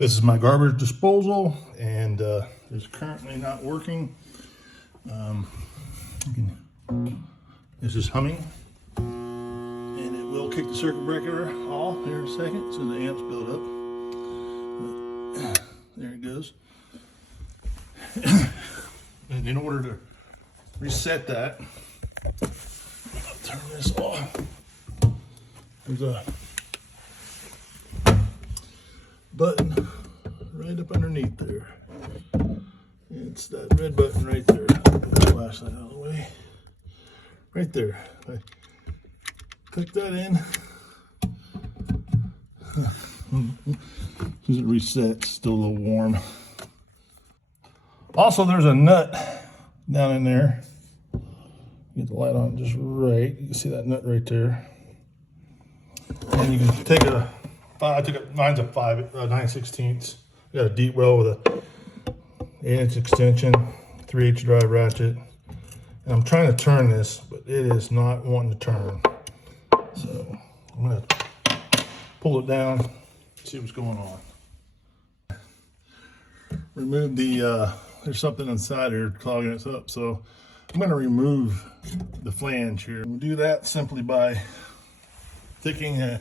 This is my garbage disposal, and it's currently not working. This is humming, and it will kick the circuit breaker off here in a second as soon as the amps build up. There it goes. And in order to reset that, I'll turn this off. There's a button right up underneath there. It's that red button right there. Put the flashlight out of the way. Right there. If I click that in, as it resets, still a little warm. Also, there's a nut down in there. Get the light on just right. You can see that nut right there. And you can take mine's a 9/16. Got a deep well with a 8-inch extension, 3/8 drive ratchet. And I'm trying to turn this, but it is not wanting to turn. So I'm gonna pull it down, see what's going on. Remove the, there's something inside here clogging us up. So I'm gonna remove the flange here. We'll do that simply by taking a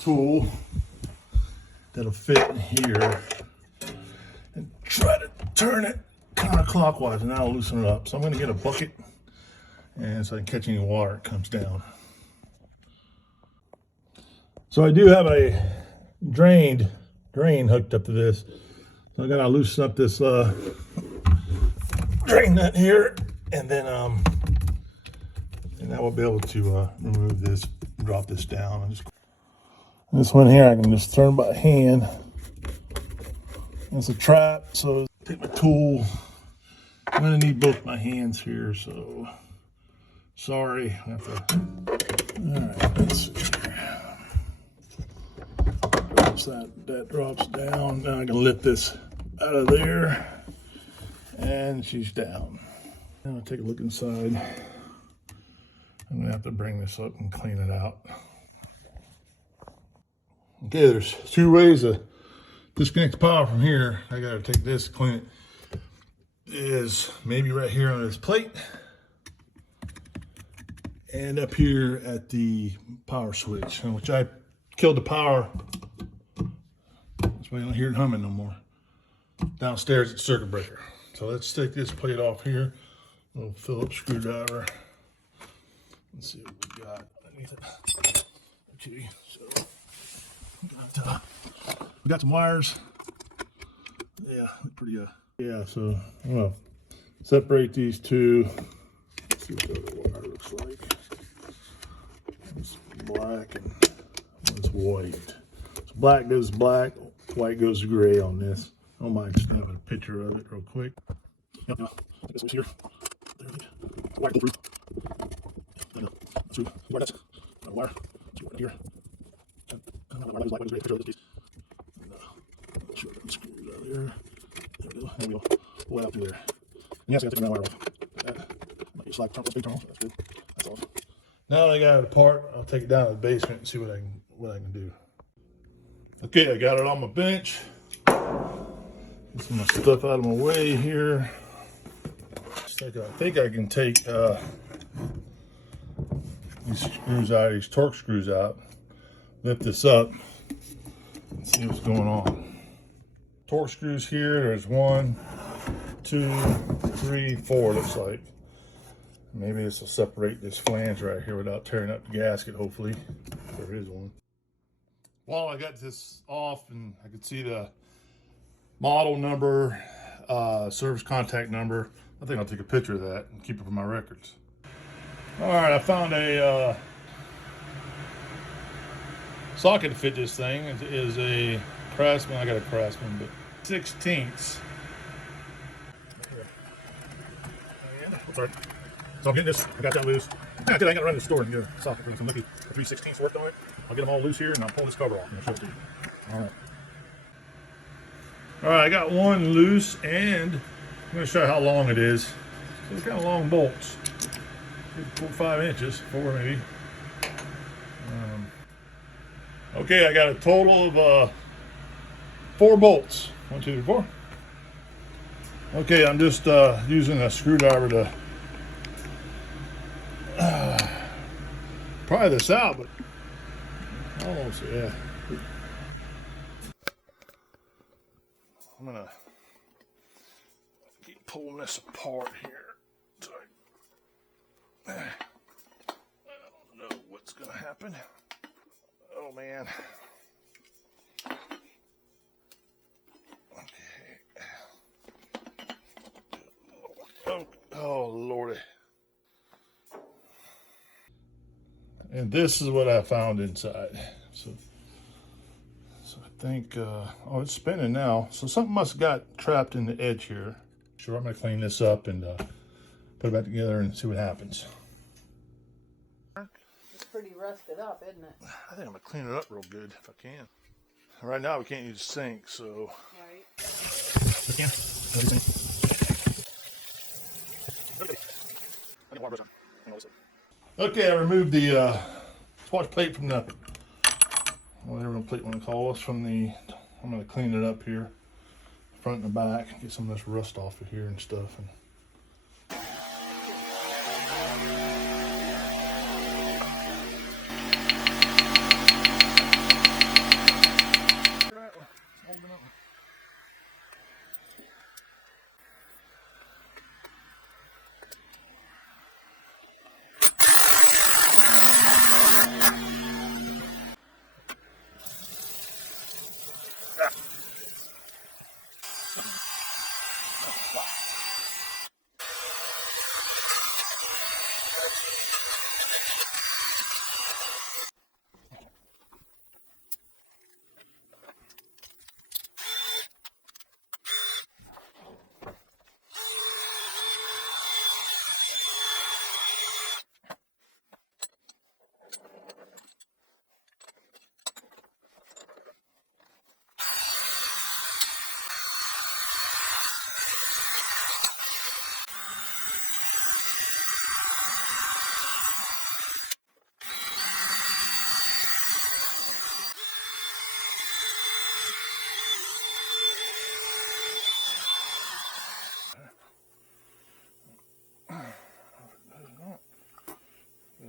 tool that'll fit in here and try to turn it counterclockwise, and that'll loosen it up. So I'm going to get a bucket, and so I can catch any water that comes down. So I do have a drain hooked up to this. So I got to loosen up this drain nut here, and then and that will be able to remove this, drop this down. This one here I can just turn by hand. It's a trap, so take my tool. I'm gonna need both my hands here, so sorry. All right, let's see here. That drops down. Now I can lift this out of there, and she's down. Now I'll take a look inside. I'm gonna have to bring this up and clean it out. Okay, there's two ways to disconnect the power from here. I gotta take this, clean it. Is maybe right here on this plate, and up here at the power switch, which I killed the power. That's why you don't hear it humming no more. Downstairs at the circuit breaker. So let's take this plate off here. A little Phillips screwdriver. Let's see what we got underneath it. Okay, so we got some wires. Yeah, pretty good. Yeah, so I'm gonna separate these two. Let's see what the other wire looks like. It's black and one's white. So black goes black, white goes gray on this. I don't mind just having a picture of it real quick. Yep, no, this was here. There it is. Wire through. Through. Wire that's wire. See right here. I don't know why that was black. What is a picture of this piece? And sure that screws out there. There we go. And we'll pull it out through there. And yes, I gotta take that wire off. That might be a slack turn, big turn off. That's good. That's off. Now that I got it apart, I'll take it down to the basement and see what I can do. Okay, I got it on my bench. Get some of my stuff out of my way here. I think I can take these screws out, these torque screws out, lift this up, and see what's going on. Torque screws here, there's 1, 2, 3, 4 looks like. Maybe this will separate this flange right here without tearing up the gasket, hopefully. There is one. Well, I got this off and I could see the model number, service contact number. I think I'll take a picture of that and keep it for my records. All right, I found a socket to fit this thing. It is a Craftsman. I got a Craftsman, but 16ths. That's all right. So I'm getting this. I got that loose. I got to run to the store and get a socket for some lucky 3/16 worked on it. I'll get them all loose here and I'll pull this cover off and I'll show it to you. All right. All right, I got one loose, and I'm going to show you how long it is. So they're kind of long bolts, 4 or 5 inches, 4 maybe. Okay, I got a total of 4 bolts. 1, 2, 3, 4. Okay, I'm just using a screwdriver to pry this out, but almost, yeah. I'm gonna keep pulling this apart here. So I don't know what's gonna happen. Oh man. Okay. Oh Lordy. And this is what I found inside. So I think, oh, it's spinning now. So something must have got trapped in the edge here. Sure, I'm gonna clean this up and put it back together and see what happens. It's pretty rusted up, isn't it? I think I'm gonna clean it up real good if I can. Right now we can't use the sink, so. Right. Okay, I removed the squash plate from the, whatever plate you want to call us, from the, I'm going to clean it up here, front and the back, get some of this rust off of here and stuff. And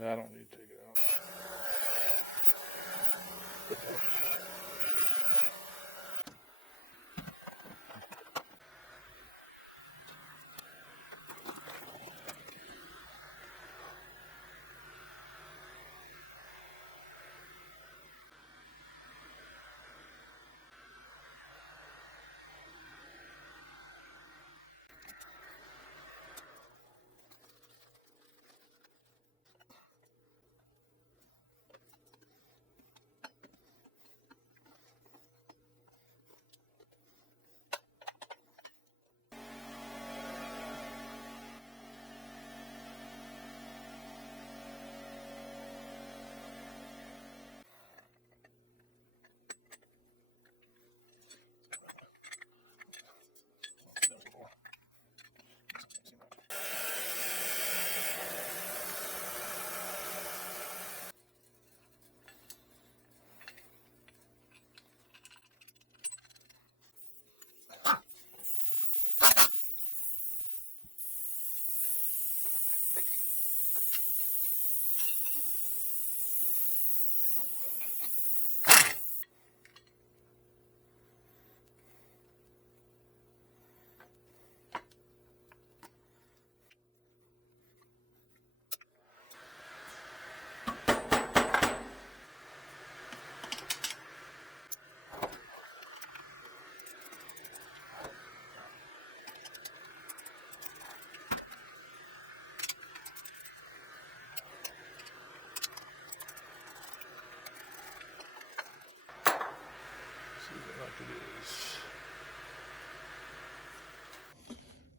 I don't need to take it out.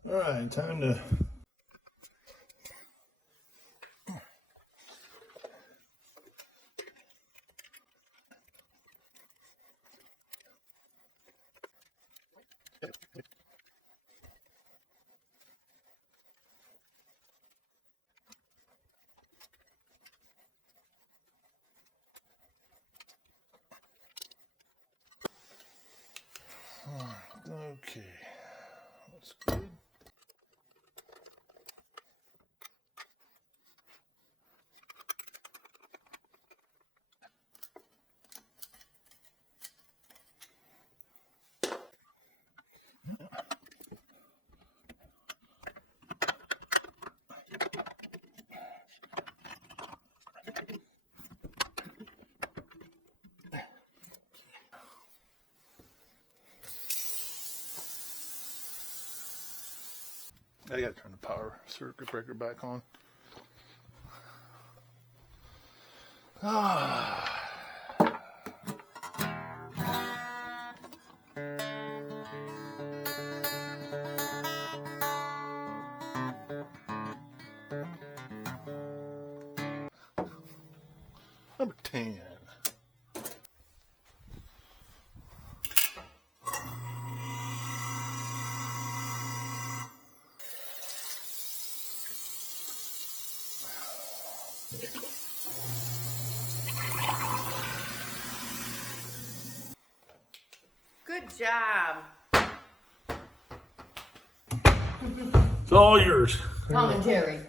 All right, time to Okay, that's good. I gotta turn the power circuit breaker back on. Number 10. Good job. It's all yours. Commentary.